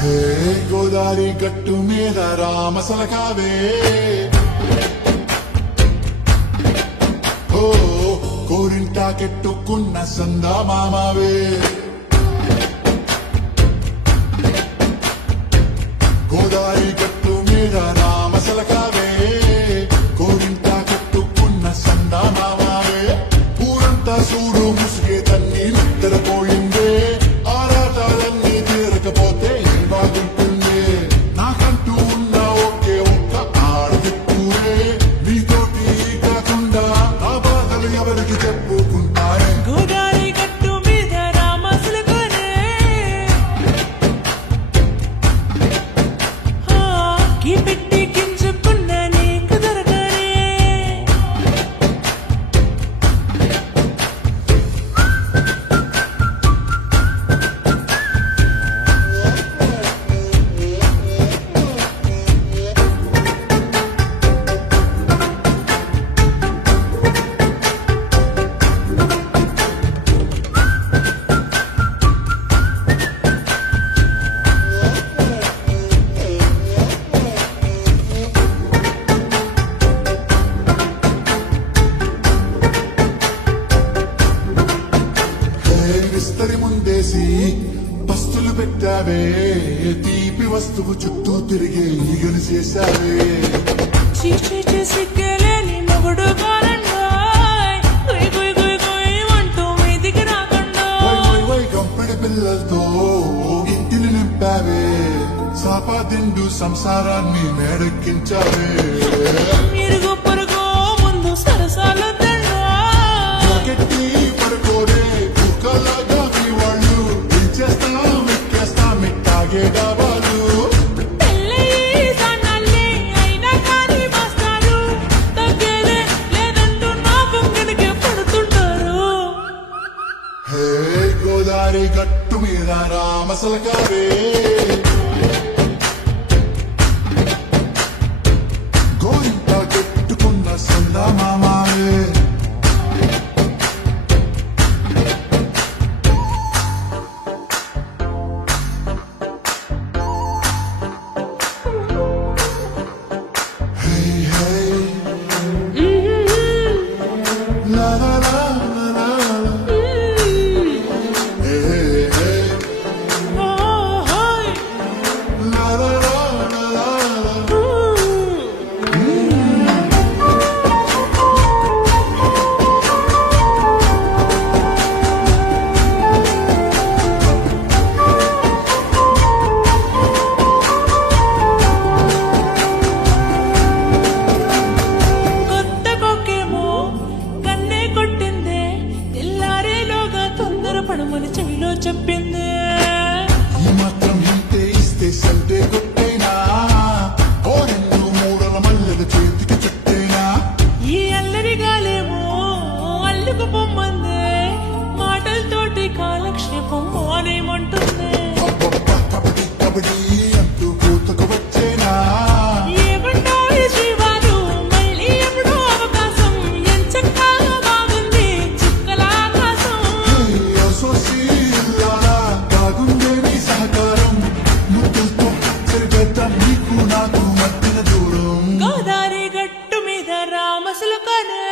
హే గోదారి గట్టు మీద రామసలకావే ఓ కోరింటా కెట్టుకున్న సందా మామావే గోదారి గట్టు మీద రామసలకావే కోరింటా కెట్టుకున్న సందా మామావే ఊరంతా చూడు ముసుగే తన్ని నిద్రపోయిందే ఆరాటాలన్నీ తీరకపోతే బాగుంటుంది నాకంటూ ఉన్న ఒకే ఒక్క ఆడదిక్కురే నీతోటి కాకుండా నా బాధలు ఎవరికి చెప్పుకుంటారే గోదారి గట్టు మీద రామసలకానే కీ పెట్టి గింజుకున్న నీకు దొరకనే విస్తరి ముందేసి పస్తులు పెట్టావే తీపి వస్తువు చుట్టూ తిరిగే ఈగలు చేశావే చీచి సిగ్గలేని మొగుడు కాలండాయ్ గుయ్ గుయ్ గుయ్ గుయ్ అంటూ మీదికి రాకుండా గంపెడి పిల్లలతో ఇంటిని నింపావే సాపాదిండు సంసారాన్ని మేడెక్కించావే ఇరుగు పొరుగు ముందు సరసాల గట్టి పడుకోరే కుక్కలాగా మీ వాళ్ళు ఇచ్చేస్తాం ఎక్కేస్తాం మిట్టాగే డాబాలు హే గోదారి గట్టు మీద రామసలకావే గోరింట కట్టుకున్న సందా మామావే La la la la la hey hey la la la la la కొత్త కొక్కేమో కన్నే కొట్టిందే తెల్లారేలోగా తొందరపడమని చెవిలో చెప్పిందే ఈ మాత్రం ఇంతే ఇస్తే సంటే కొట్టేనా ఓ రెండు మూడల మల్లెల చేతికి చుట్టేనా ఈ అల్లరి గాలేమో అల్లుకు పొమ్మందే మాటలతోటి కాలక్షేపం మానేమంటుందే అబ్బబ్బా కబడ్డీ కబడ్డీ అంటూ కూతకు వచ్చేనా ఏమంటాయి జీవాలు మళ్ళీ ఎప్పుడో అవకాశం ఎంచక్కా బాగుంది చుక్కల ఆకాశం సోసిల్లారా బాగుందే నీ సహకారం ముద్దులతో సరిపెద్దాం నీకు నాకు మధ్యన దూరం గోదారి గట్టు మీద రామసలకానే